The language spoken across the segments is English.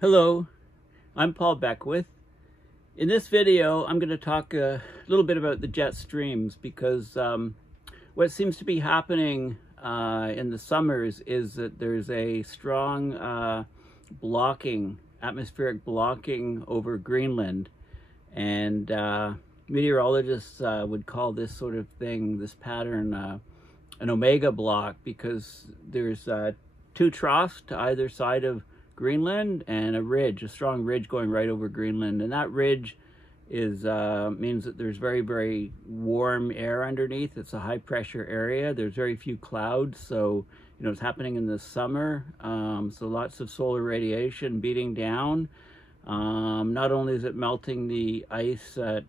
Hello, I'm Paul Beckwith. In this video, I'm going to talk a little bit about the jet streams because what seems to be happening in the summers is that there's a strong atmospheric blocking over Greenland, and meteorologists would call this sort of thing, this pattern, an omega block, because there's two troughs to either side of Greenland and a strong ridge going right over Greenland, and that ridge is means that there's very, very warm air underneath. It's a high pressure area. There's very few clouds, so it's happening in the summer, so lots of solar radiation beating down. Not only is it melting the ice at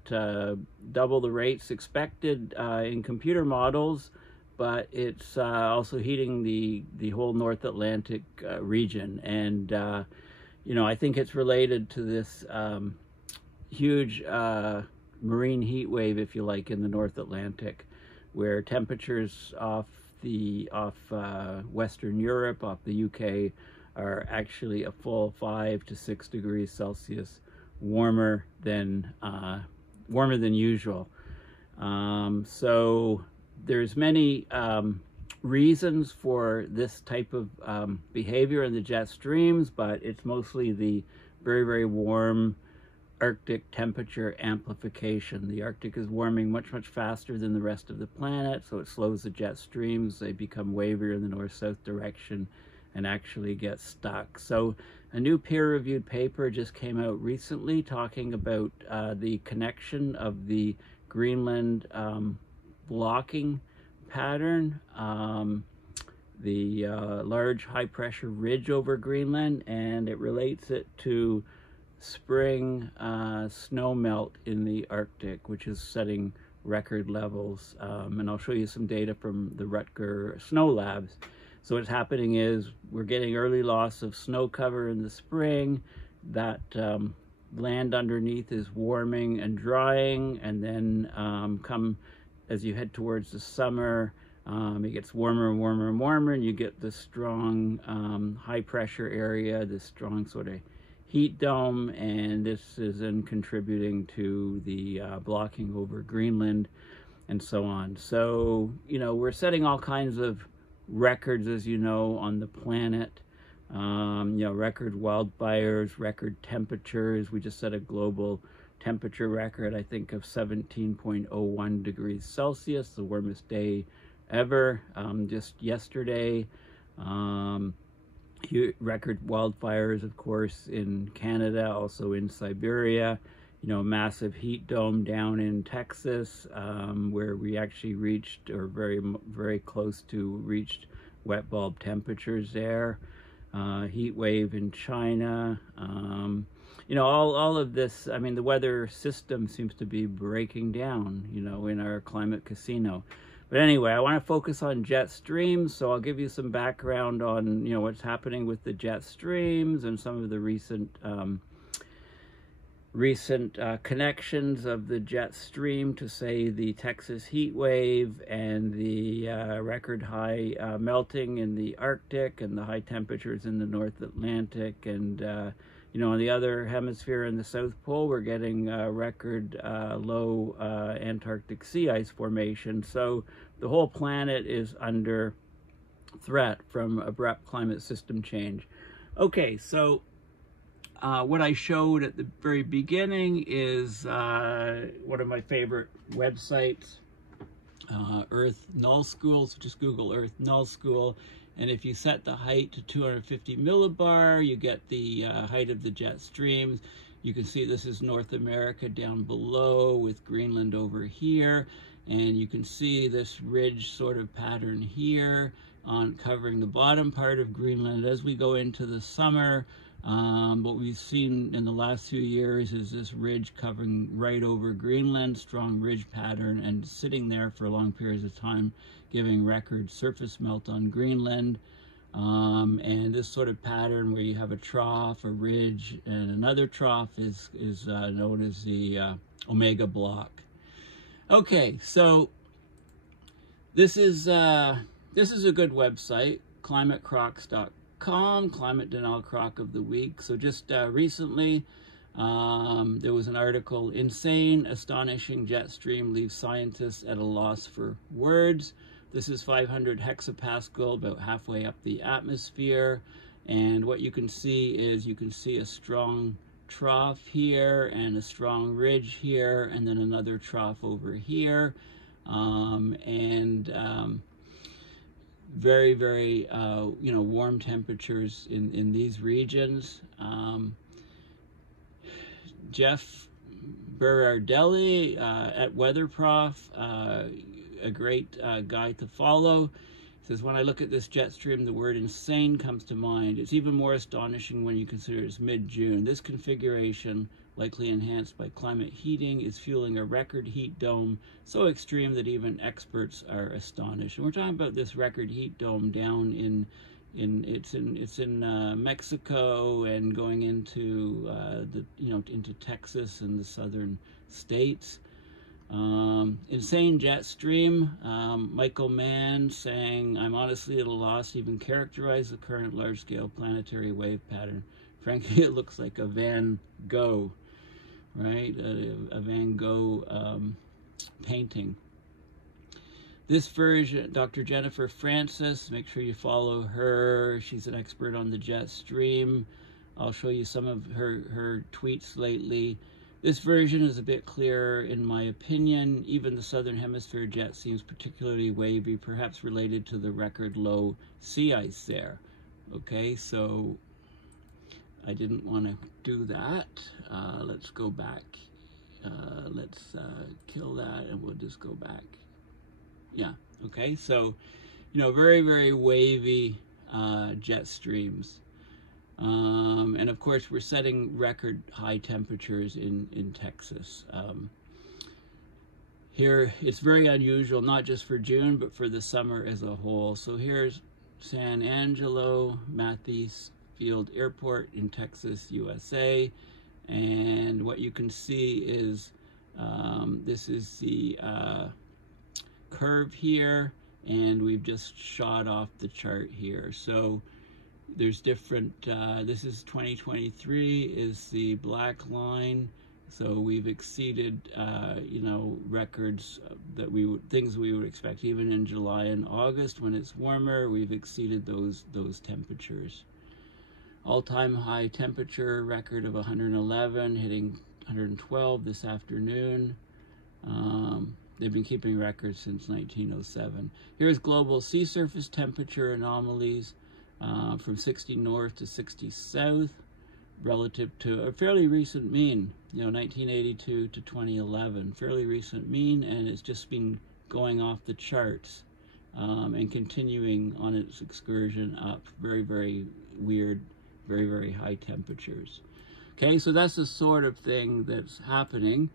double the rates expected in computer models, but it's also heating the whole North Atlantic region. And, I think it's related to this huge marine heat wave, if you like, in the North Atlantic, where temperatures off Western Europe, off the UK, are actually a full 5 to 6 degrees Celsius warmer than usual. So there's many reasons for this type of behavior in the jet streams, but it's mostly the very, very warm Arctic temperature amplification. The Arctic is warming much, much faster than the rest of the planet, so it slows the jet streams. They become wavier in the north-south direction and actually get stuck. So a new peer-reviewed paper just came out recently talking about the connection of the Greenland blocking pattern, the large high pressure ridge over Greenland, and it relates it to spring snow melt in the Arctic, which is setting record levels. And I'll show you some data from the Rutger Snow Labs. So what's happening is we're getting early loss of snow cover in the spring. That land underneath is warming and drying, and then as you head towards the summer, it gets warmer and warmer and warmer, and you get this strong high pressure area, this strong sort of heat dome, and this is then contributing to the blocking over Greenland and so on. So, we're setting all kinds of records, as you know, on the planet. Record wildfires, record temperatures. We just set a global temperature record, I think, of 17.01 degrees Celsius, the warmest day ever, just yesterday. Record wildfires, of course, in Canada, also in Siberia. Massive heat dome down in Texas, where we actually reached, or very, very close to reached, wet bulb temperatures there. Heat wave in China. All of this, the weather system seems to be breaking down, in our climate casino. But anyway, I want to focus on jet streams, so I'll give you some background on, what's happening with the jet streams and some of the recent connections of the jet stream to, say, the Texas heat wave and the record high melting in the Arctic and the high temperatures in the North Atlantic. And on the other hemisphere, in the South Pole, we're getting record low Antarctic sea ice formation. So the whole planet is under threat from abrupt climate system change. Okay, so what I showed at the very beginning is one of my favorite websites, Earth Null School. So just Google Earth Null School. And if you set the height to 250 millibar, you get the height of the jet streams. You can see this is North America down below with Greenland over here. And you can see this ridge sort of pattern here on covering the bottom part of Greenland. As we go into the summer, what we've seen in the last few years is this ridge covering right over Greenland, strong ridge pattern, and sitting there for long periods of time, giving record surface melt on Greenland. And this sort of pattern where you have a trough, a ridge, and another trough is known as the omega block. Okay, so this is a good website, climatecrocs.com. climate.com, Climate Denial Crock of the Week. So just recently, there was an article, Insane, Astonishing Jet Stream Leaves Scientists at a Loss for Words. This is 500 hexapascal, about halfway up the atmosphere. And what you can see is you can see a strong trough here and a strong ridge here, and then another trough over here. Very, very, warm temperatures in these regions. Jeff Berardelli at WeatherProf, a great guy to follow. He says, when I look at this jet stream, the word insane comes to mind. It's even more astonishing when you consider it's mid-June. This configuration, likely enhanced by climate heating, is fueling a record heat dome so extreme that even experts are astonished. And we're talking about this record heat dome down it's in Mexico and going into into Texas and the southern states. Insane jet stream. Michael Mann saying, I'm honestly at a loss to even characterize the current large-scale planetary wave pattern. Frankly, it looks like a Van Gogh, right? A Van Gogh painting. This version, Dr. Jennifer Francis, make sure you follow her. She's an expert on the jet stream. I'll show you some of her tweets lately. This version is a bit clearer in my opinion. Even the southern hemisphere jet seems particularly wavy, perhaps related to the record low sea ice there. Okay, so I didn't want to do that. Let's go back. Let's kill that and we'll just go back. Yeah, okay, so, very, very wavy jet streams. And of course, we're setting record high temperatures in Texas. Here, it's very unusual, not just for June, but for the summer as a whole. So here's San Angelo Matthews Field Airport in Texas, USA. And what you can see is, this is the curve here, and we've just shot off the chart here. So there's different, this is 2023 is the black line. So we've exceeded, records that things we would expect even in July and August when it's warmer. We've exceeded those temperatures. All-time high temperature record of 111, hitting 112 this afternoon. They've been keeping records since 1907. Here's global sea surface temperature anomalies from 60 north to 60 south, relative to a fairly recent mean, 1982 to 2011, fairly recent mean, and it's just been going off the charts and continuing on its excursion up. Very, very weird, very, very high temperatures. Okay, so that's the sort of thing that's happening.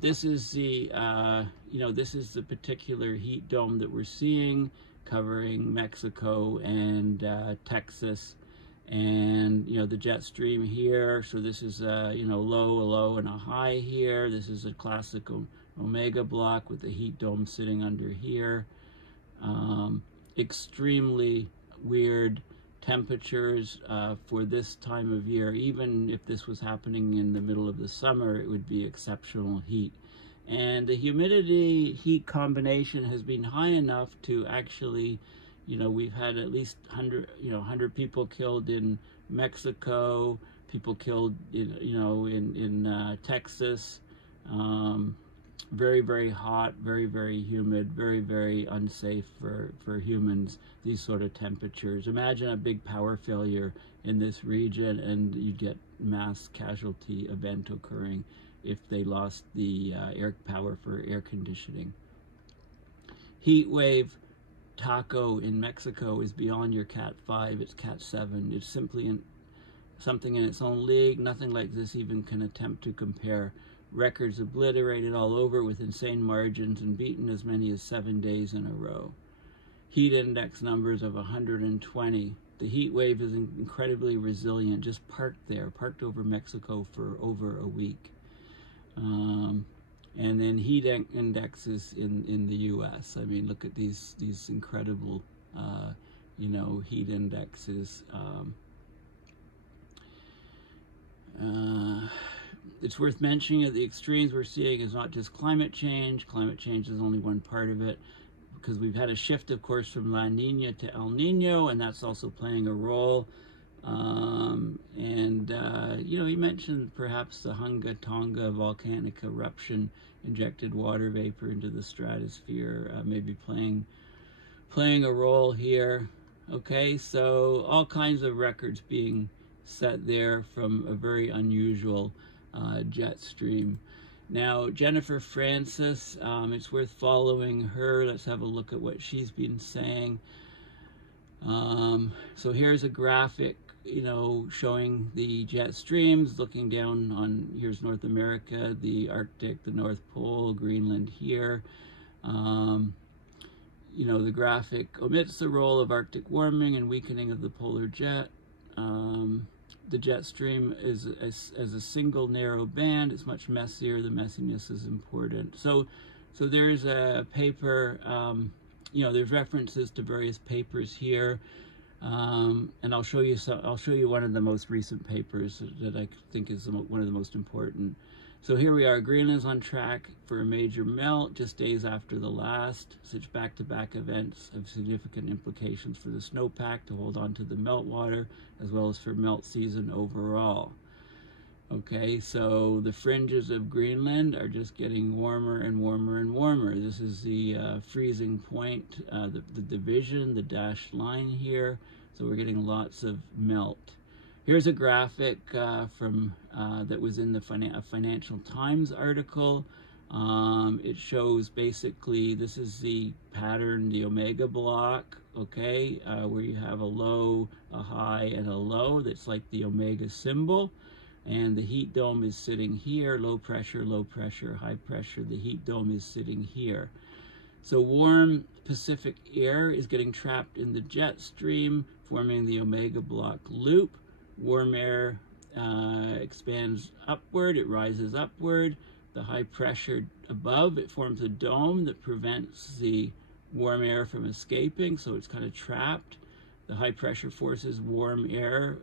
This is the, this is the particular heat dome that we're seeing, covering Mexico and Texas, and the jet stream here. So this is a a low and a high here. This is a classic omega block with the heat dome sitting under here. Extremely weird temperatures for this time of year. Even if this was happening in the middle of the summer, it would be exceptional heat. And the humidity heat combination has been high enough to actually, we've had at least 100 people killed in Mexico, people killed in Texas. Very, very hot, very, very humid, very, very unsafe for humans, these sort of temperatures. Imagine a big power failure in this region and you get mass casualty event occurring if they lost the air power for air conditioning. Heat wave Taco in Mexico is beyond your Cat 5, it's Cat 7. It's simply something in its own league. Nothing like this even can attempt to compare. Records obliterated all over with insane margins and beaten as many as 7 days in a row. Heat index numbers of 120. The heat wave is incredibly resilient, just parked over Mexico for over a week. And then heat indexes in the US. I mean, look at these incredible, you know, heat indexes. It's worth mentioning that the extremes we're seeing is not just climate change. Climate change is only one part of it, because we've had a shift, of course, from La Nina to El Nino, and that's also playing a role. You know, he mentioned perhaps the Hunga Tonga volcanic eruption injected water vapor into the stratosphere, maybe playing a role here. Okay, so all kinds of records being set there from a very unusual jet stream. Now, Jennifer Francis, it's worth following her. Let's have a look at what she's been saying. So here's a graphic, you know, showing the jet streams, looking down on, here's North America, the Arctic, the North Pole, Greenland here. You know, the graphic omits the role of Arctic warming and weakening of the polar jet. The jet stream is as a single narrow band. It's much messier. The messiness is important. So there's a paper, you know, there's references to various papers here. And I'll show you one of the most recent papers that I think is one of the most important. So here we are, Greenland's on track for a major melt just days after the last. Such back-to-back events have significant implications for the snowpack to hold on to the meltwater, as well as for melt season overall. Okay, so the fringes of Greenland are just getting warmer and warmer and warmer. This is the freezing point, the division, the dashed line here. So we're getting lots of melt. Here's a graphic from that was in the Financial Times article. It shows basically, this is the pattern, the omega block, okay, where you have a low, a high, and a low. That's like the omega symbol. And the heat dome is sitting here, low pressure, high pressure. The heat dome is sitting here. So warm Pacific air is getting trapped in the jet stream, forming the omega block loop. Warm air expands upward, it rises upward. The high pressure above, it forms a dome that prevents the warm air from escaping, so it's kind of trapped. The high pressure forces warm air,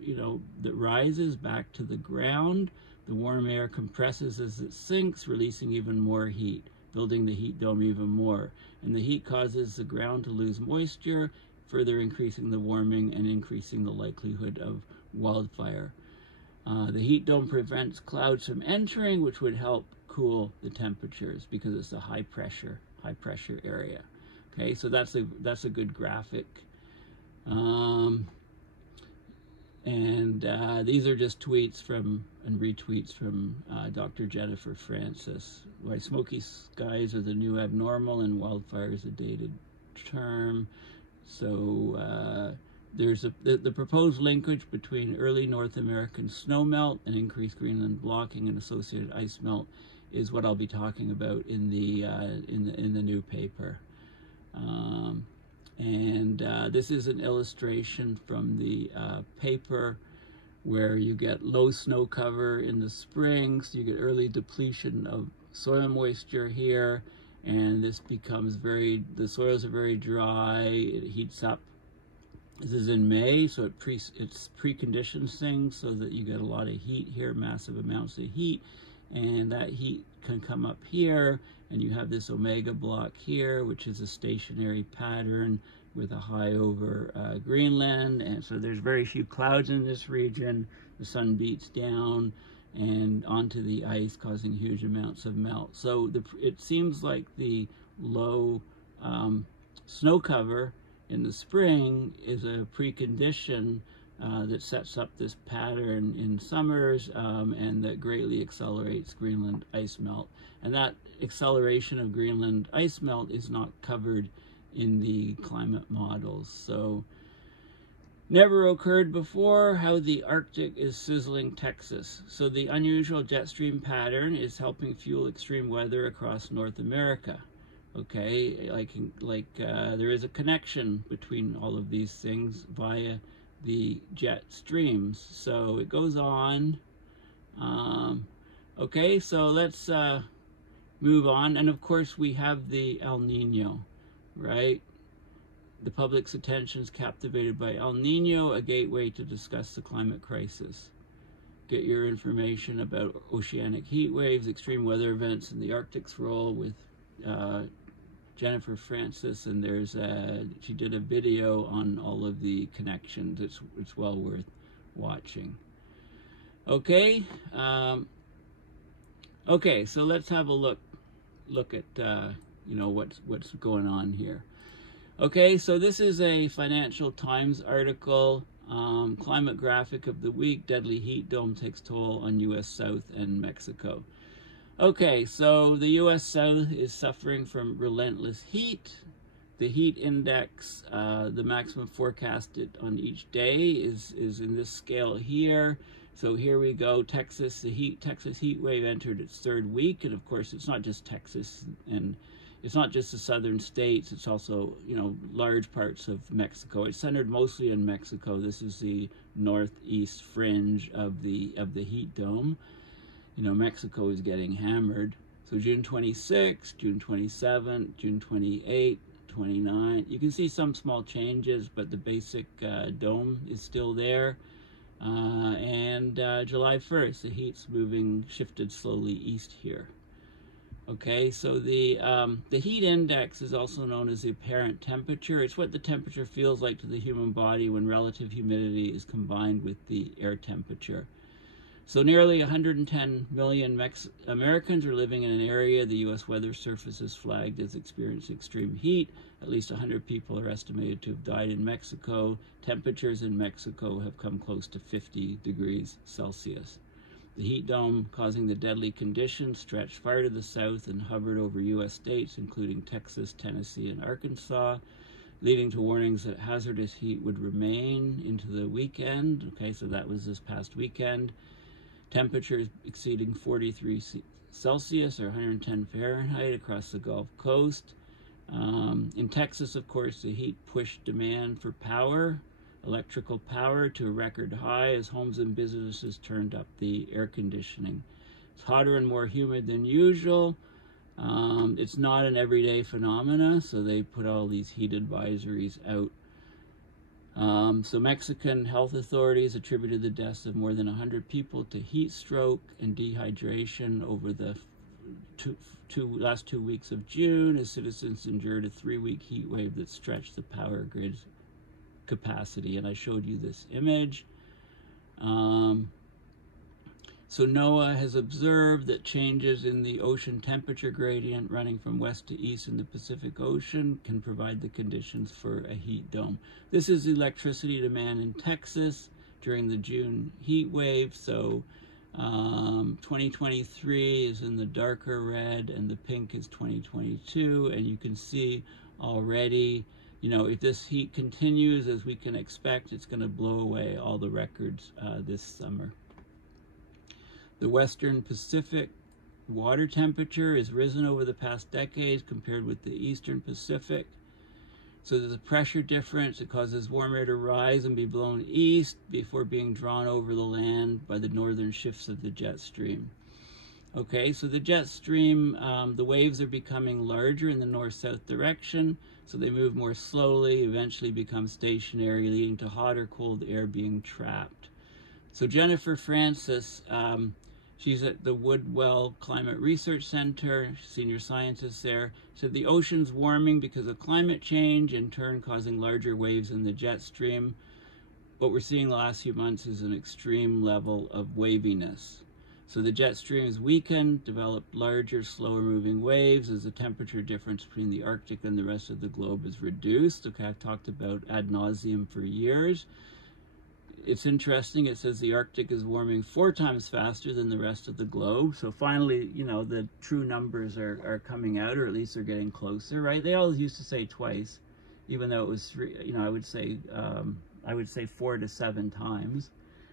you know, that rises back to the ground. The warm air compresses as it sinks, releasing even more heat, building the heat dome even more. And the heat causes the ground to lose moisture, further increasing the warming and increasing the likelihood of wildfire. The heat dome prevents clouds from entering, which would help cool the temperatures because it's a high pressure area. Okay, so that's a good graphic. These are just tweets from and retweets from Dr. Jennifer Francis. Why smoky skies are the new abnormal and wildfire is a dated term. So there's the proposed linkage between early North American snowmelt and increased Greenland blocking and associated ice melt is what I'll be talking about in the new paper. This is an illustration from the paper where you get low snow cover in the spring, so you get early depletion of soil moisture here, and this becomes the soils are very dry, it heats up. This is in May, so it's preconditions things so that you get a lot of heat here, massive amounts of heat, and that heat can come up here, and you have this omega block here, which is a stationary pattern with a high over Greenland, and so there's very few clouds in this region. The sun beats down and onto the ice, causing huge amounts of melt. So it seems like the low snow cover in the spring is a precondition that sets up this pattern in summers and that greatly accelerates Greenland ice melt. And that acceleration of Greenland ice melt is not covered in the climate models. So never occurred before how the Arctic is sizzling Texas. So the unusual jet stream pattern is helping fuel extreme weather across North America. Okay, like there is a connection between all of these things via the jet streams. So it goes on. Okay, so let's move on. And of course we have the El Nino, right? The public's attention is captivated by El Nino, a gateway to discuss the climate crisis. Get your information about oceanic heat waves, extreme weather events, and the Arctic's role with Jennifer Francis, and she did a video on all of the connections. It's well worth watching. Okay, okay, so let's have a look at you know, what's going on here. Okay, so this is a Financial Times article. Climate graphic of the week: deadly heat dome takes toll on U.S. South and Mexico. Okay, so the U.S. South is suffering from relentless heat. The heat index, the maximum forecasted on each day is in this scale here. So here we go, Texas, the Texas heat wave entered its third week, and of course it's not just Texas, and it's not just the southern states, it's also, you know, large parts of Mexico. It's centered mostly in Mexico. This is the northeast fringe of the heat dome. You know, Mexico is getting hammered. So June 26th, June 27th, June 28th, 29th. You can see some small changes, but the basic dome is still there. And July 1st, the heat's shifted slowly east here. Okay, so the heat index is also known as the apparent temperature. It's what the temperature feels like to the human body when relative humidity is combined with the air temperature. So nearly 110 million Americans are living in an area the U.S. Weather Service has flagged as experiencing extreme heat. At least 100 people are estimated to have died in Mexico. Temperatures in Mexico have come close to 50 degrees Celsius. The heat dome causing the deadly conditions stretched far to the south and hovered over U.S. states, including Texas, Tennessee, and Arkansas, leading to warnings that hazardous heat would remain into the weekend. Okay, so that was this past weekend. Temperatures exceeding 43 Celsius or 110 Fahrenheit across the Gulf Coast. In Texas, of course, the heat pushed demand for power, electrical power, to a record high as homes and businesses turned up the air conditioning. It's hotter and more humid than usual. It's not an everyday phenomena, so they put all these heat advisories out. So Mexican health authorities attributed the deaths of more than 100 people to heat stroke and dehydration over the last 2 weeks of June, as citizens endured a 3-week heat wave that stretched the power grid's capacity. And I showed you this image. So NOAA has observed that changes in the ocean temperature gradient running from west to east in the Pacific Ocean can provide the conditions for a heat dome. This is electricity demand in Texas during the June heat wave. So 2023 is in the darker red and the pink is 2022. And you can see already, you know, if this heat continues as we can expect, it's going to blow away all the records this summer. The Western Pacific water temperature has risen over the past decades compared with the Eastern Pacific. So there's a pressure difference. It causes warm air to rise and be blown east before being drawn over the land by the northern shifts of the jet stream. Okay, so the jet stream, the waves are becoming larger in the north-south direction, so they move more slowly, eventually become stationary, leading to hot or cold air being trapped. So Jennifer Francis, she's at the Woodwell Climate Research Center, senior scientist there, said the ocean's warming because of climate change, in turn causing larger waves in the jet stream. What we're seeing the last few months is an extreme level of waviness. So the jet stream is weakened, developed larger, slower moving waves as the temperature difference between the Arctic and the rest of the globe is reduced. Okay, I've talked about ad nauseum for years. It's interesting, it says the Arctic is warming 4 times faster than the rest of the globe. So finally, you know, the true numbers are coming out, or at least they're getting closer, right? They always used to say twice, even though it was 3, you know, I would say 4 to 7 times.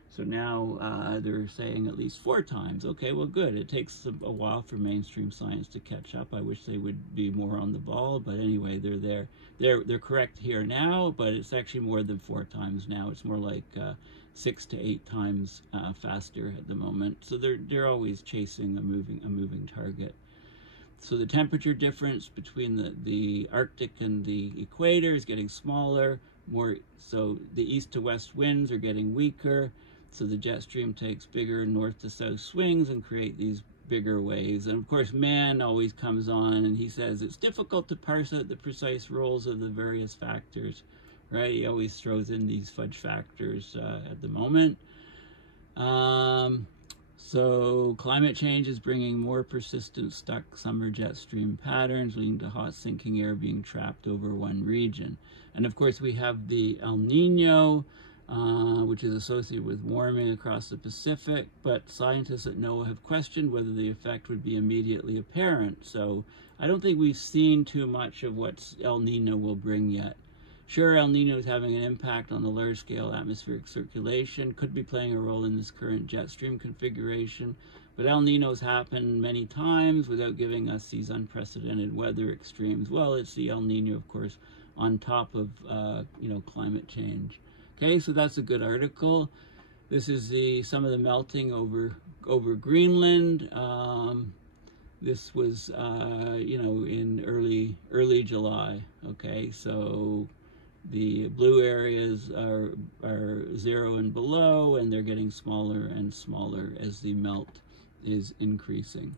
So now they're saying at least 4 times. Okay, well, good. It takes a while for mainstream science to catch up. I wish they would be more on the ball, but anyway, they're there. They're correct here now, but it's actually more than 4 times now. It's more like 6 to 8 times faster at the moment. So they're always chasing a moving target. So the temperature difference between the Arctic and the equator is getting smaller, so the east to west winds are getting weaker, so the jet stream takes bigger north to south swings and create these bigger waves. And of course, man always comes on and he says it's difficult to parse out the precise roles of the various factors, right? He always throws in these fudge factors at the moment. So climate change is bringing more persistent stuck summer jet stream patterns, leading to hot sinking air being trapped over one region. And of course we have the El Nino, which is associated with warming across the Pacific, but scientists at NOAA have questioned whether the effect would be immediately apparent. So I don't think we've seen too much of what El Nino will bring yet. Sure, El Nino is having an impact on the large-scale atmospheric circulation, could be playing a role in this current jet stream configuration, but El Nino's happened many times without giving us these unprecedented weather extremes. Well, it's the El Nino, of course, on top of climate change. Okay, so that's a good article. This is some of the melting over Greenland. This was in early July. Okay, so the blue areas are 0 and below, and they're getting smaller and smaller as the melt is increasing.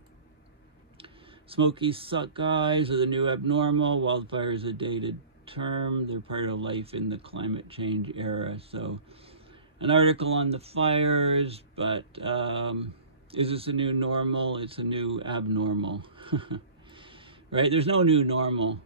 Smoky skies are the new abnormal. Wildfires a dated term. They're part of life in the climate change era. So an article on the fires, but is this a new normal? It's a new abnormal. Right? There's no new normal.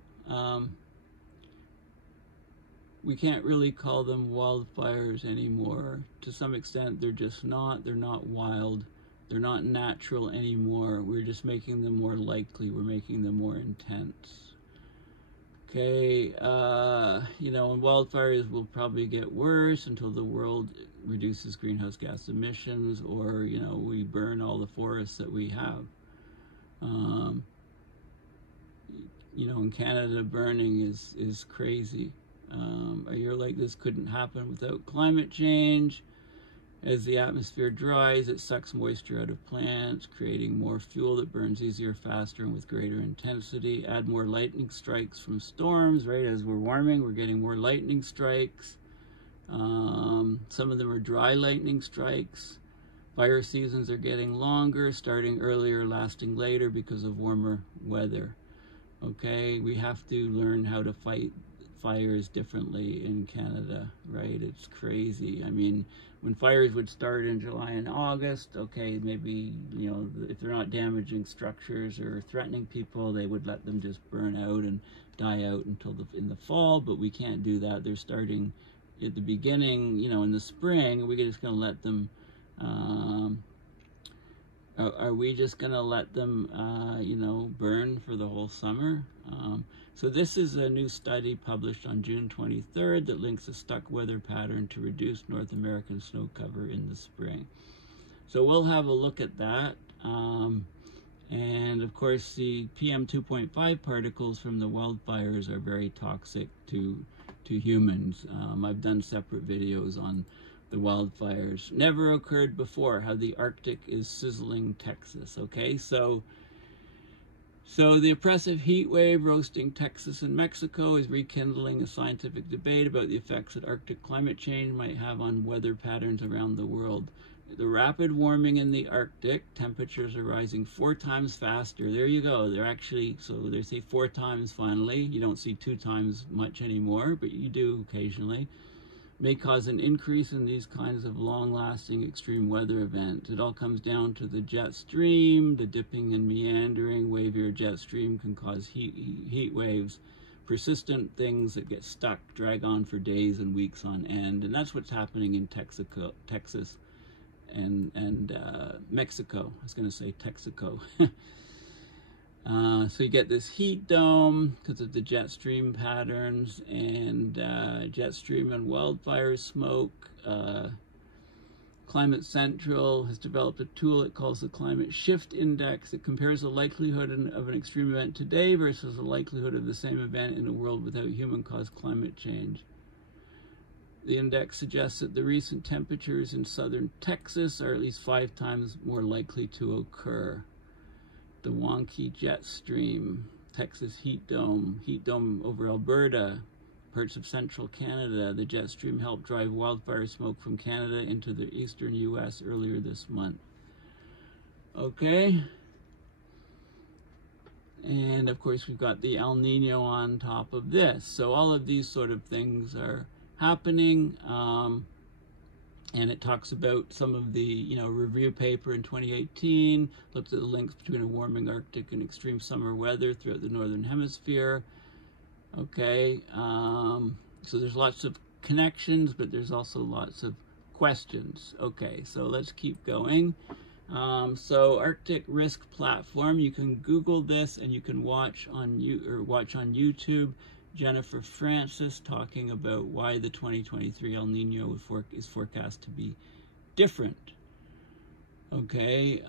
We can't really call them wildfires anymore. To some extent, they're just not. They're not wild. They're not natural anymore. We're just making them more likely. We're making them more intense. Okay, and wildfires will probably get worse until the world reduces greenhouse gas emissions, or, we burn all the forests that we have. In Canada, burning is crazy. A year like this couldn't happen without climate change. As the atmosphere dries, it sucks moisture out of plants, creating more fuel that burns easier, faster, and with greater intensity. Add more lightning strikes from storms, right? As we're warming, we're getting more lightning strikes. Some of them are dry lightning strikes. Fire seasons are getting longer, starting earlier, lasting later because of warmer weather. Okay, we have to learn how to fight fires differently in Canada, right? It's crazy. I mean, when fires would start in July and August, okay, maybe, if they're not damaging structures or threatening people, they would let them just burn out and die out until in the fall, but we can't do that. They're starting at the beginning, in the spring. We're just going to let them, are we just going to let them, burn for the whole summer? So this is a new study published on June 23rd that links a stuck weather pattern to reduced North American snow cover in the spring. So we'll have a look at that. And of course, the PM 2.5 particles from the wildfires are very toxic to humans. I've done separate videos on the wildfires. Never occurred before how the Arctic is sizzling Texas. Okay, so the oppressive heat wave roasting Texas and Mexico is rekindling a scientific debate about the effects that Arctic climate change might have on weather patterns around the world. The rapid warming in the Arctic, temperatures are rising 4 times faster. There you go. They're actually, so they say 4 times finally. You don't see 2 times much anymore, but you do occasionally. May cause an increase in these kinds of long-lasting extreme weather events. It all comes down to the jet stream. The dipping and meandering wavier jet stream can cause heat waves, persistent things that get stuck, drag on for days and weeks on end. And that's what's happening in Texas and Mexico. I was going to say Texaco. So you get this heat dome because of the jet stream patterns, and jet stream and wildfire smoke. Climate Central has developed a tool it calls the Climate Shift Index. It compares the likelihood of an extreme event today versus the likelihood of the same event in a world without human-caused climate change. The index suggests that the recent temperatures in southern Texas are at least 5 times more likely to occur. the wonky jet stream, Texas heat dome over Alberta, parts of central Canada. The jet stream helped drive wildfire smoke from Canada into the eastern US earlier this month. Okay. And of course we've got the El Nino on top of this. So all of these sort of things are happening. And it talks about some of the, review paper in 2018, looked at the links between a warming Arctic and extreme summer weather throughout the Northern Hemisphere. Okay, so there's lots of connections, but there's also lots of questions. Okay, so let's keep going. So Arctic Risk Platform, you can Google this and you can watch on YouTube Jennifer Francis talking about why the 2023 El Nino is forecast to be different. Okay,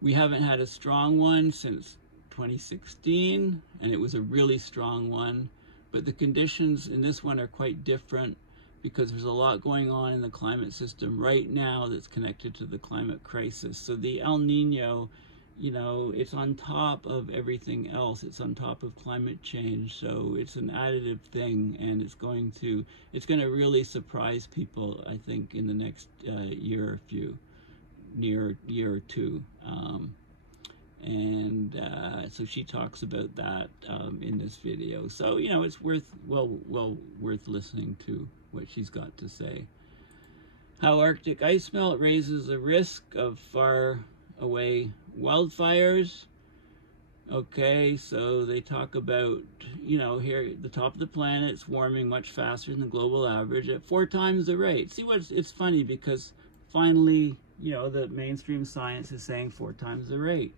we haven't had a strong one since 2016, and it was a really strong one, but the conditions in this one are quite different because there's a lot going on in the climate system right now that's connected to the climate crisis. So the El Nino, it's on top of everything else. It's on top of climate change. So it's an additive thing, and it's going to really surprise people, I think, in the next year or two. So she talks about that in this video. So, it's worth listening to what she's got to say. How Arctic ice melt raises the risk of far away wildfires. Okay, so they talk about, here at the top of the planet, it's warming much faster than the global average at 4 times the rate. See, it's funny because finally, the mainstream science is saying 4 times the rate.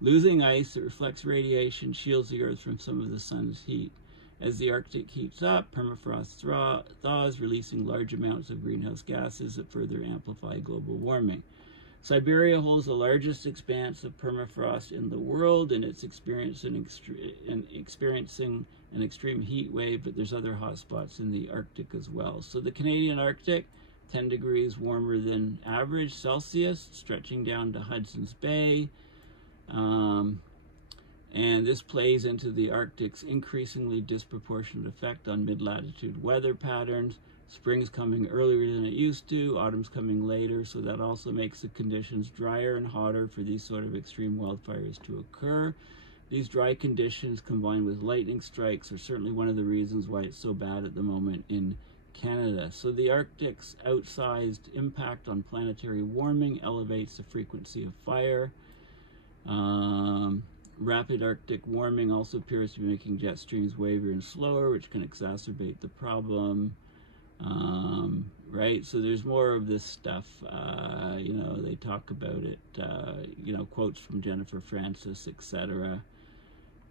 Losing ice that reflects radiation shields the Earth from some of the sun's heat. As the Arctic heats up, permafrost thaws, releasing large amounts of greenhouse gases that further amplify global warming. Siberia holds the largest expanse of permafrost in the world, and it's experiencing an extreme heat wave, but there's other hotspots in the Arctic as well. So the Canadian Arctic, 10 degrees warmer than average Celsius, stretching down to Hudson's Bay. And this plays into the Arctic's increasingly disproportionate effect on mid-latitude weather patterns. Spring's coming earlier than it used to, autumn's coming later, so that also makes the conditions drier and hotter for these sort of extreme wildfires to occur. These dry conditions combined with lightning strikes are certainly one of the reasons why it's so bad at the moment in Canada. So the Arctic's outsized impact on planetary warming elevates the frequency of fire. Rapid Arctic warming also appears to be making jet streams wavier and slower, which can exacerbate the problem. Right, so there's more of this stuff, they talk about it, quotes from Jennifer Francis, etc.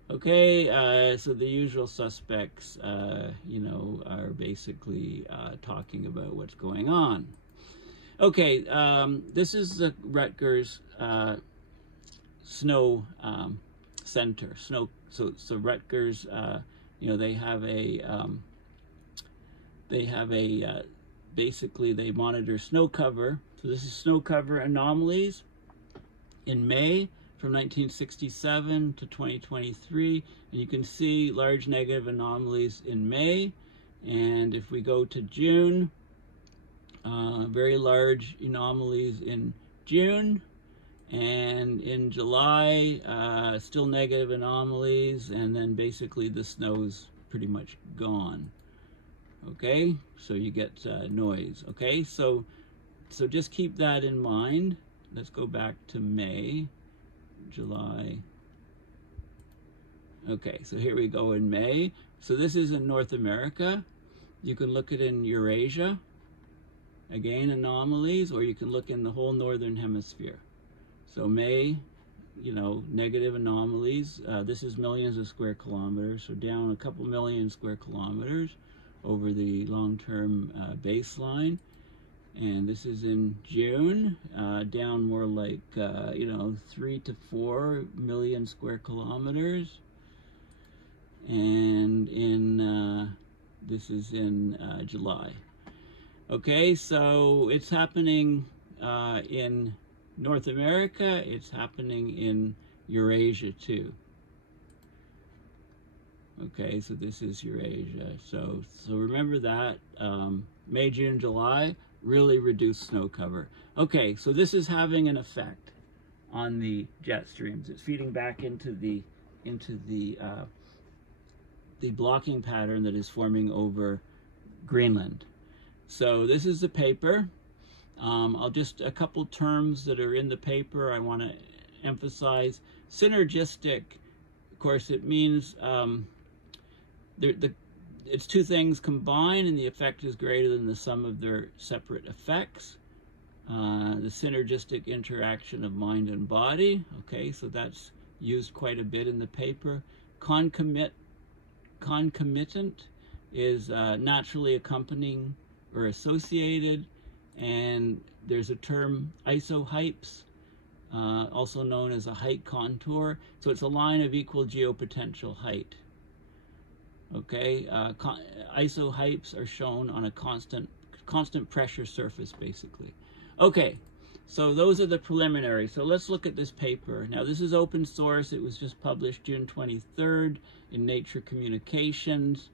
Okay, so the usual suspects, are basically talking about what's going on. Okay, this is the Rutgers Snow Center. So Rutgers, they have a basically they monitor snow cover. So this is snow cover anomalies in May from 1967 to 2023, and you can see large negative anomalies in May. And if we go to June, very large anomalies in June, and in July, still negative anomalies, and then basically the snow's pretty much gone. Okay, so you get noise. Okay, so just keep that in mind. Let's go back to May, July. Okay, so here we go in May. So this is in North America. You can look at it in Eurasia, again anomalies, or you can look in the whole Northern Hemisphere. So May, negative anomalies. This is millions of square kilometers, so down a couple million square kilometers over the long-term baseline. And this is in June, down more like, 3 to 4 million square kilometers. And this is in July. Okay, so it's happening in North America, it's happening in Eurasia too. Okay, so this is Eurasia. So remember that. May, June, July, really reduced snow cover. Okay, so this is having an effect on the jet streams. It's feeding back into the blocking pattern that is forming over Greenland. So this is the paper. I'll just, a couple terms that are in the paper I want to emphasize. Synergistic, of course, it means it's two things combined and the effect is greater than the sum of their separate effects. The synergistic interaction of mind and body. Okay, so that's used quite a bit in the paper. Concomitant is naturally accompanying or associated, and there's a term isohypes, also known as a height contour. So it's a line of equal geopotential height. Okay, isohypes are shown on a constant pressure surface, basically. Okay, so those are the preliminaries. So let's look at this paper. Now this is open source. It was just published June 23rd in Nature Communications.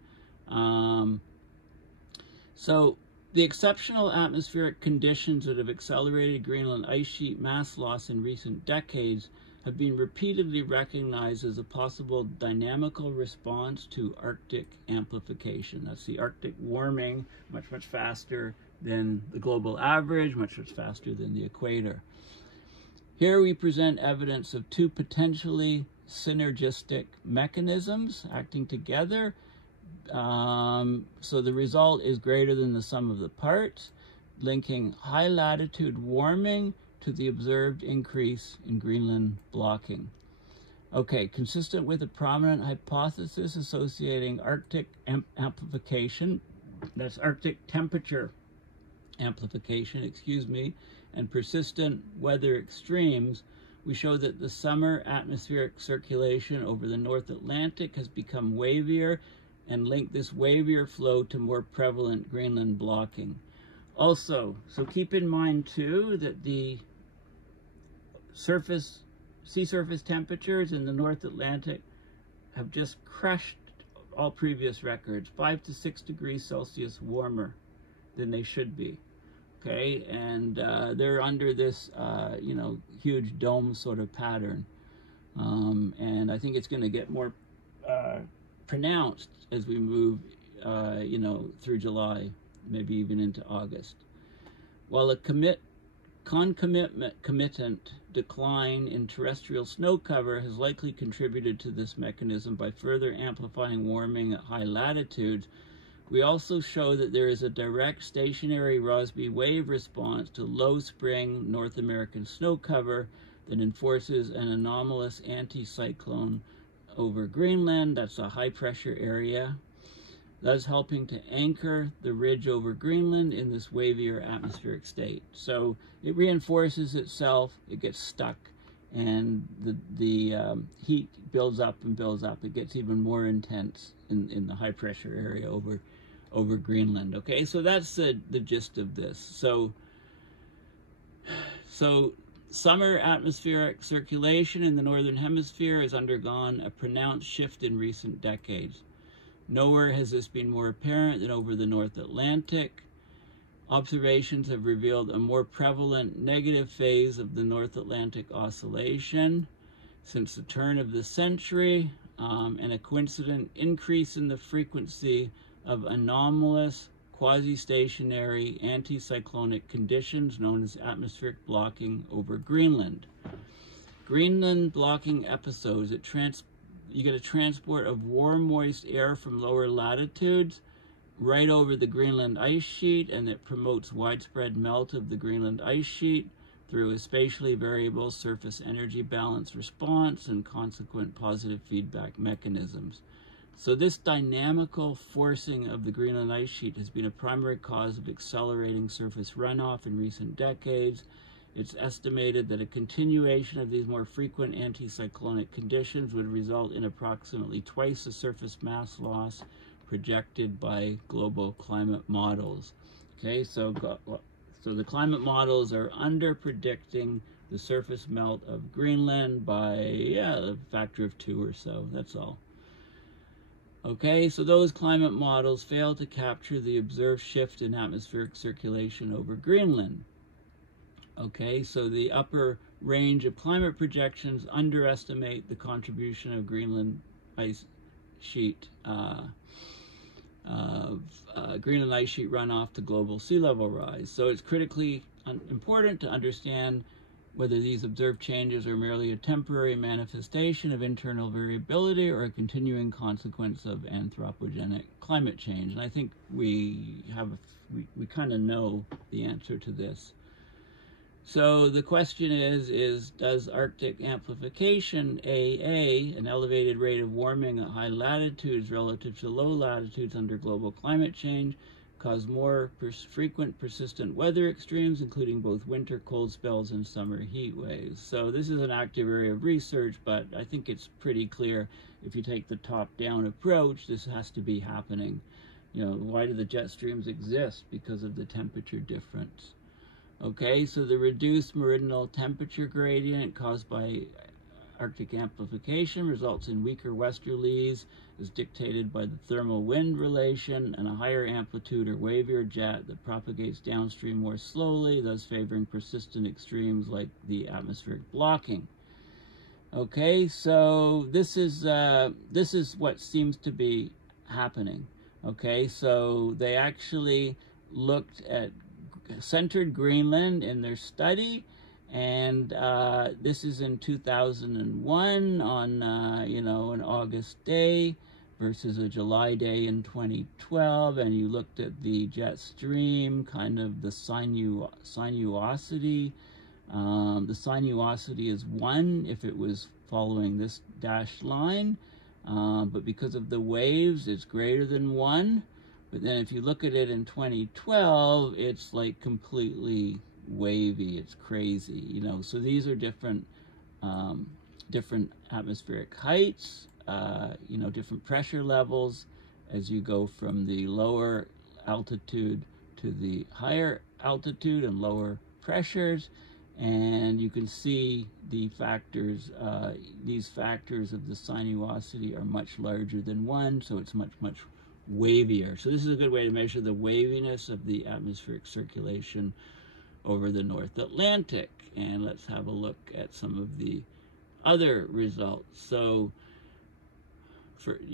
So the exceptional atmospheric conditions that have accelerated Greenland ice sheet mass loss in recent decades have been repeatedly recognized as a possible dynamical response to Arctic amplification. That's the Arctic warming much faster than the global average, much faster than the equator. Here we present evidence of two potentially synergistic mechanisms acting together. So the result is greater than the sum of the parts, linking high latitude warming to the observed increase in Greenland blocking. Okay, consistent with a prominent hypothesis associating Arctic amplification, that's Arctic temperature amplification, excuse me, and persistent weather extremes, we show that the summer atmospheric circulation over the North Atlantic has become wavier and linked this wavier flow to more prevalent Greenland blocking. Also, so keep in mind too that the sea surface temperatures in the North Atlantic have just crushed all previous records, 5 to 6 degrees Celsius warmer than they should be. Okay, and they're under this, you know, huge dome sort of pattern. And I think it's going to get more pronounced as we move, you know, through July, maybe even into August. While a concomitant decline in terrestrial snow cover has likely contributed to this mechanism by further amplifying warming at high latitudes, we also show that there is a direct stationary Rossby wave response to low spring North American snow cover that enforces an anomalous anticyclone over Greenland. That's a high pressure area, thus helping to anchor the ridge over Greenland in this wavier atmospheric state. So it reinforces itself, it gets stuck, and the heat builds up and builds up. It gets even more intense in the high pressure area over Greenland. Okay, so that's the gist of this. So summer atmospheric circulation in the Northern Hemisphere has undergone a pronounced shift in recent decades. Nowhere has this been more apparent than over the North Atlantic. Observations have revealed a more prevalent negative phase of the North Atlantic oscillation since the turn of the century, and a coincident increase in the frequency of anomalous, quasi-stationary anticyclonic conditions known as atmospheric blocking over Greenland. Greenland blocking episodes, you get a transport of warm, moist air from lower latitudes right over the Greenland ice sheet, and it promotes widespread melt of the Greenland ice sheet through a spatially variable surface energy balance response and consequent positive feedback mechanisms. So this dynamical forcing of the Greenland ice sheet has been a primary cause of accelerating surface runoff in recent decades. It's estimated that a continuation of these more frequent anticyclonic conditions would result in approximately twice the surface mass loss projected by global climate models. Okay, so the climate models are under-predicting the surface melt of Greenland by, a factor of 2 or so. That's all. Okay, so those climate models fail to capture the observed shift in atmospheric circulation over Greenland. Okay, so the upper range of climate projections underestimate the contribution of Greenland ice sheet Greenland ice sheet runoff to global sea level rise. So it's critically important to understand whether these observed changes are merely a temporary manifestation of internal variability or a continuing consequence of anthropogenic climate change. And I think we kind of know the answer to this. So the question is does Arctic amplification, AA, an elevated rate of warming at high latitudes relative to low latitudes under global climate change, cause more frequent persistent weather extremes, including both winter cold spells and summer heat waves? So this is an active area of research, but I think it's pretty clear if you take the top-down approach, this has to be happening. You know, why do the jet streams exist? Because of the temperature difference. Okay, so the reduced meridional temperature gradient caused by Arctic amplification results in weaker westerlies as dictated by the thermal wind relation and a higher amplitude or wavier jet that propagates downstream more slowly, thus favoring persistent extremes like the atmospheric blocking. Okay, so this is what seems to be happening. Okay, so they actually looked at centered Greenland in their study, and this is in 2001 on an August day versus a July day in 2012, and you looked at the jet stream, kind of the sinuosity. The sinuosity is 1 if it was following this dashed line, but because of the waves it's greater than 1. But then if you look at it in 2012, it's like completely wavy. It's crazy, you know. So these are different atmospheric heights, different pressure levels as you go from the lower altitude to the higher altitude and lower pressures. And you can see the factors, these factors of the sinuosity are much larger than 1, so it's much wavier. So this is a good way to measure the waviness of the atmospheric circulation over the North Atlantic. And let's have a look at some of the other results. So,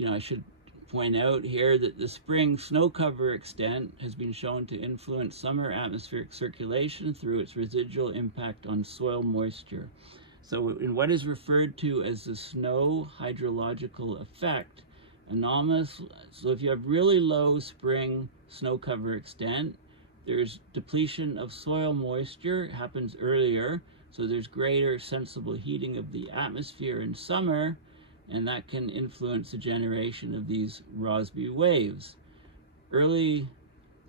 I should point out here that the spring snow cover extent has been shown to influence summer atmospheric circulation through its residual impact on soil moisture. So in what is referred to as the snow hydrological effect, anomalous. So if you have really low spring snow cover extent, there's depletion of soil moisture, happens earlier, so there's greater sensible heating of the atmosphere in summer, and that can influence the generation of these Rossby waves. Early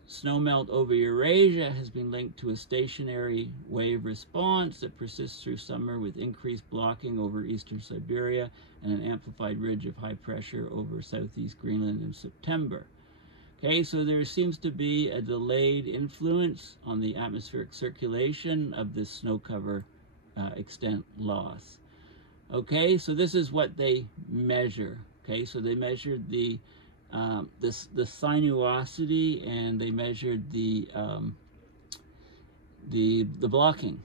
snowmelt over Eurasia has been linked to a stationary wave response that persists through summer with increased blocking over eastern Siberia and an amplified ridge of high pressure over southeast Greenland in September. Okay, so there seems to be a delayed influence on the atmospheric circulation of this snow cover extent loss. Okay, so this is what they measure. Okay, so they measured the sinuosity, and they measured the blocking.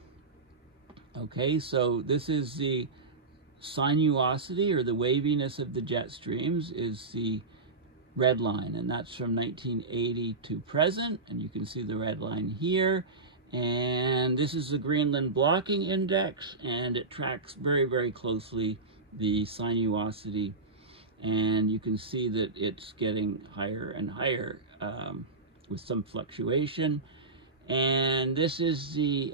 Okay, so this is the sinuosity, or the waviness of the jet streams, is the red line, and that's from 1980 to present, and you can see the red line here. And this is the Greenland blocking index, and it tracks very, very closely the sinuosity, and you can see that it's getting higher and higher with some fluctuation. And this is the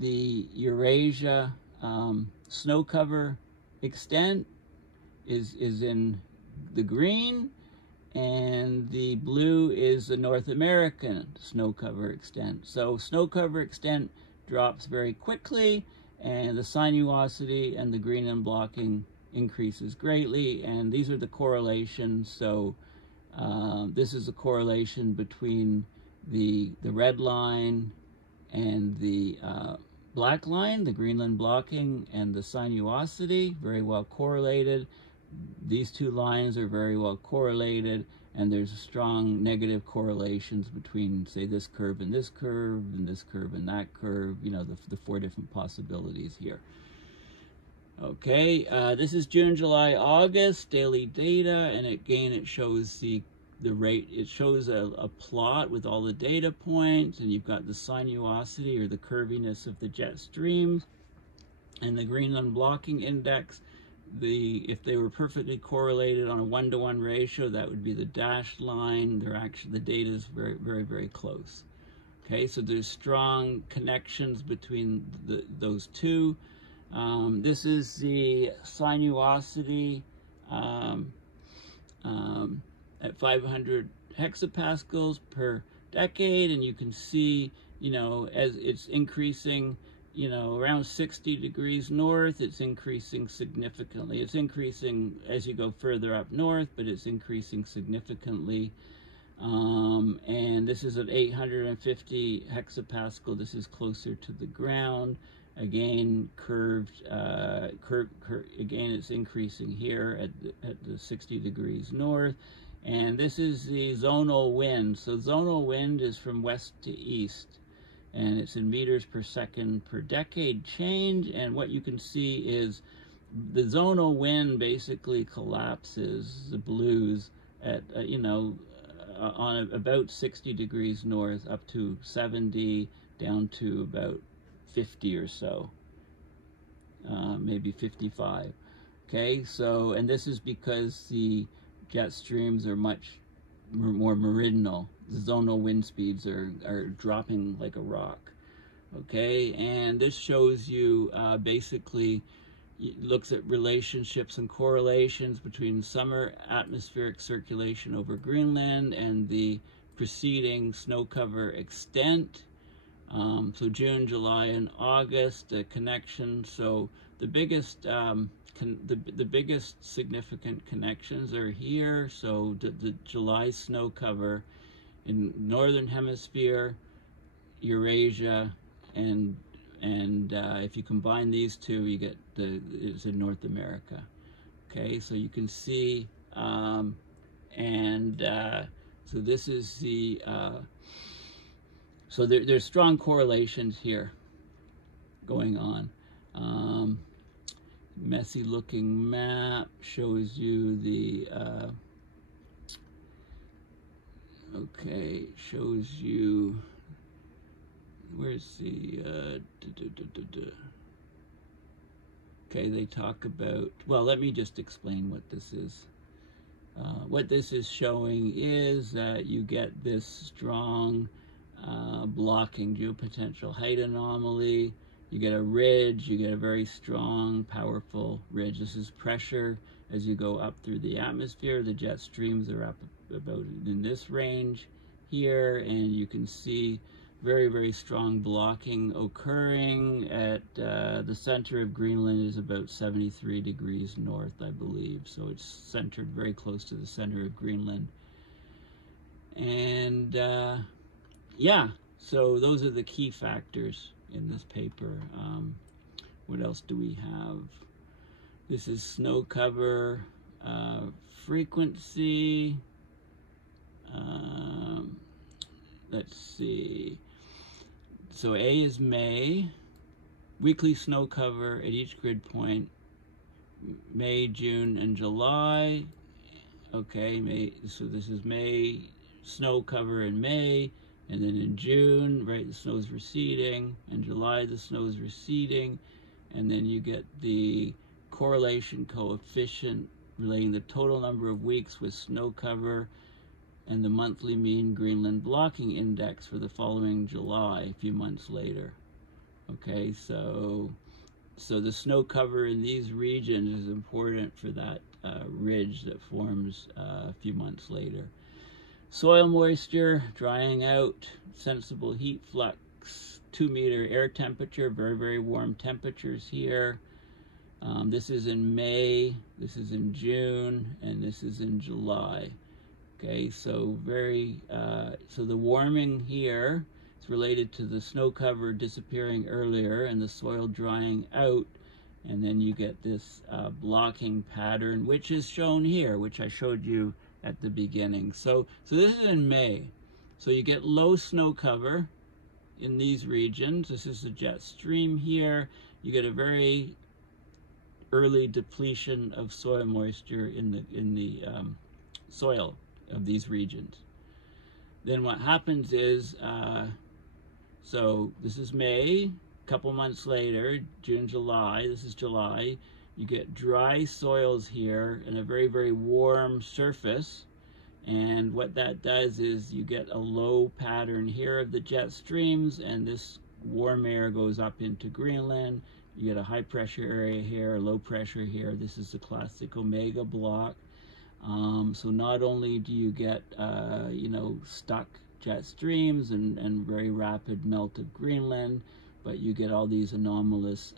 Eurasia snow cover extent is in the green, and the blue is the North American snow cover extent. So snow cover extent drops very quickly, and the sinuosity and the Greenland blocking increases greatly, and these are the correlations. So this is a correlation between the red line and the black line, the Greenland blocking, and the sinuosity, very well correlated. These two lines are very well correlated, and there's strong negative correlations between, say, this curve and this curve, and this curve and that curve, you know, the four different possibilities here. Okay, this is June, July, August, daily data, and again, it shows the rate. It shows a plot with all the data points, and you've got the sinuosity or the curviness of the jet streams, and the Greenland blocking index. If they were perfectly correlated on a 1-to-1 ratio, that would be the dashed line. The data is very, very, very close. Okay, so there's strong connections between those two. This is the sinuosity at 500 hexapascals per decade, and you can see, you know, as it's increasing, you know, around 60 degrees north, it's increasing significantly. It's increasing as you go further up north, but it's increasing significantly. And this is at 850 hexapascal. This is closer to the ground. Again, curved, again, it's increasing here at the 60 degrees north. And this is the zonal wind. So zonal wind is from west to east, and it's in meters per second per decade change. And what you can see is the zonal wind basically collapses, the blues, at, you know, on about 60 degrees north, up to 70, down to about 50 or so, maybe 55. Okay, so, and this is because the jet streams are much more meridional. The zonal wind speeds are dropping like a rock. Okay, and this shows you basically, looks at relationships and correlations between summer atmospheric circulation over Greenland and the preceding snow cover extent. So June, July, and August, connection. So the biggest the biggest significant connections are here. So the July snow cover in northern hemisphere, Eurasia, and if you combine these two, you get it's in North America. Okay, so you can see, so this is the so there's strong correlations here going on. Messy looking map shows you the okay, shows you, where's the okay, they talk about, well, let me just explain what this is. What this is showing is that you get this strong blocking geopotential height anomaly. You get a ridge, you get a very strong, powerful ridge. This is pressure as you go up through the atmosphere. The jet streams are up about in this range here, and you can see very, very strong blocking occurring at the center of Greenland is about 73 degrees north, I believe. So it's centered very close to the center of Greenland. And yeah, so those are the key factors in this paper. What else do we have? This is snow cover frequency. Let's see. So A is May. Weekly snow cover at each grid point. May, June, and July. Okay, May. So this is May, snow cover in May. And then in June, right, the snow is receding. In July, the snow is receding. And then you get the correlation coefficient relating the total number of weeks with snow cover and the monthly mean Greenland blocking index for the following July, a few months later. Okay, so the snow cover in these regions is important for that ridge that forms a few months later. Soil moisture, drying out, sensible heat flux, 2-meter air temperature, very, very warm temperatures here. This is in May, this is in June, and this is in July. Okay, so so the warming here, It's related to the snow cover disappearing earlier and the soil drying out, and then you get this blocking pattern, which is shown here, which I showed you at the beginning. So this is in May. So you get low snow cover in these regions. This is the jet stream here. You get a very early depletion of soil moisture in the soil of these regions. Then what happens is, so this is May, a couple months later, June, July, this is July, you get dry soils here and a very, very warm surface. And what that does is you get a low pattern here of the jet streams, and this warm air goes up into Greenland. You get a high pressure area here, a low pressure here. This is the classic omega block. So not only do you get, you know, stuck jet streams and very rapid melt of Greenland, but you get all these anomalous,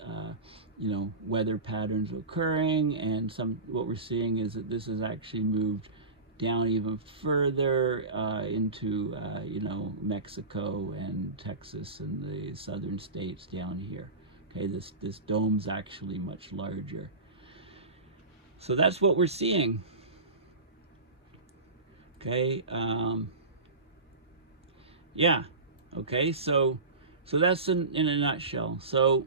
you know, weather patterns occurring. And what we're seeing is that this has actually moved down even further into, you know, Mexico and Texas and the southern states down here. Okay, this dome's actually much larger. So that's what we're seeing. Okay, yeah, okay, so that's in a nutshell. So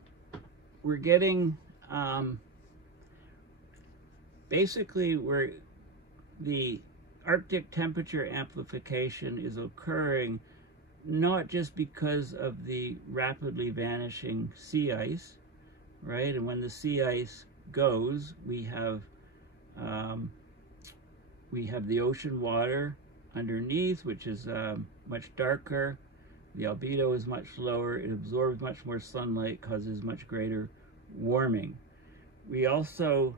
we're getting, basically the Arctic temperature amplification is occurring not just because of the rapidly vanishing sea ice, right? And when the sea ice goes, we have the ocean water underneath, which is much darker. The albedo is much lower. It absorbs much more sunlight, causes much greater warming. We also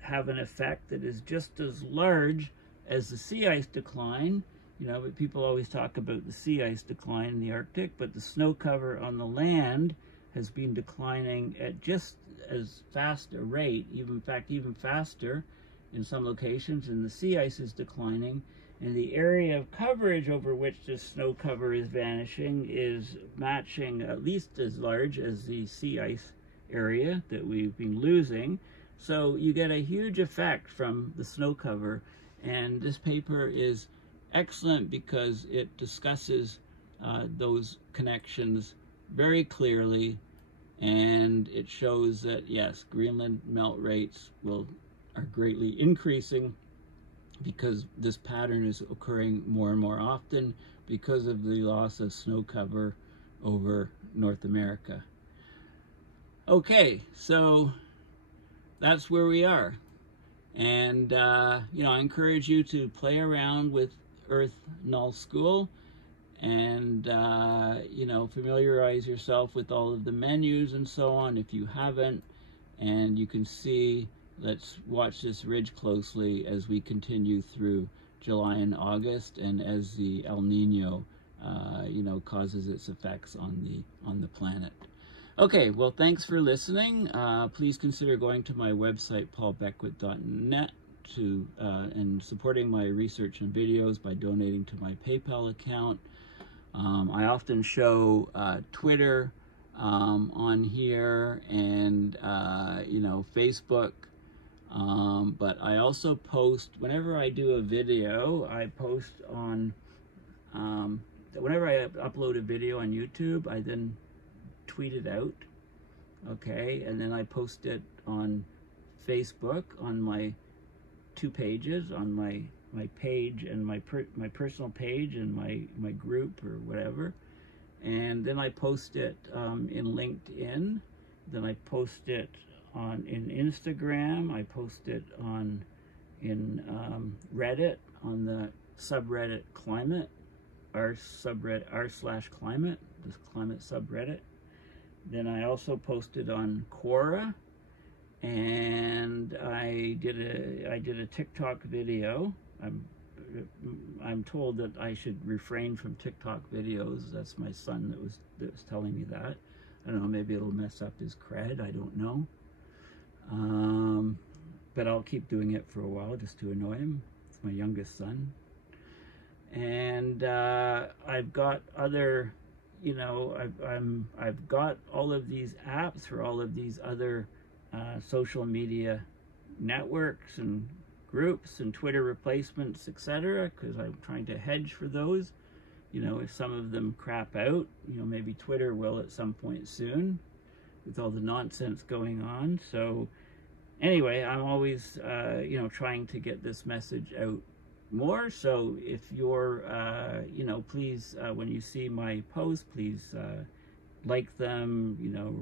have an effect that is just as large as the sea ice decline, you know, but people always talk about the sea ice decline in the Arctic, but the snow cover on the land has been declining at just as fast a rate, in fact, even faster in some locations, and the sea ice is declining, and the area of coverage over which this snow cover is vanishing is matching at least as large as the sea ice area that we've been losing. So you get a huge effect from the snow cover, and this paper is excellent because it discusses those connections very clearly, and it shows that yes, Greenland melt rates are greatly increasing because this pattern is occurring more and more often because of the loss of snow cover over North America. Okay, so that's where we are. And, you know, I encourage you to play around with Earth Null School and, you know, familiarize yourself with all of the menus and so on if you haven't. And you can see, let's watch this ridge closely as we continue through July and August, and as the El Nino, you know, causes its effects on the planet. Okay, well, thanks for listening. Please consider going to my website, paulbeckwith.net, and supporting my research and videos by donating to my PayPal account. I often show Twitter on here and, you know, Facebook. But I also post, whenever I do a video, I post on, whenever I upload a video on YouTube, I then tweet it out, okay, and then I post it on Facebook on my two pages, on my page and my personal page and my group or whatever, and then I post it in LinkedIn, then I post it in Instagram, I post it in Reddit, on the subreddit climate, r/climate, this climate subreddit. Then I also posted on Quora, and I did a TikTok video. I'm told that I should refrain from TikTok videos. That's my son that was telling me that. I don't know, maybe it'll mess up his cred, I don't know. But I'll keep doing it for a while just to annoy him. It's my youngest son. And I've got other you know, I've got all of these apps for all of these other social media networks and groups and Twitter replacements, etc., because I'm trying to hedge for those. You know, if some of them crap out, you know, maybe Twitter will at some point soon with all the nonsense going on. So anyway, I'm always, you know, trying to get this message out more. So if you're, you know, please, when you see my posts, please like them, you know,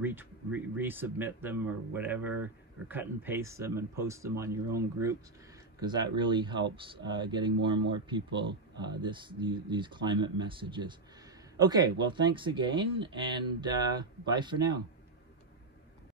resubmit them or whatever, or cut and paste them and post them on your own groups, because that really helps getting more and more people these climate messages. Okay, well, thanks again, and bye for now.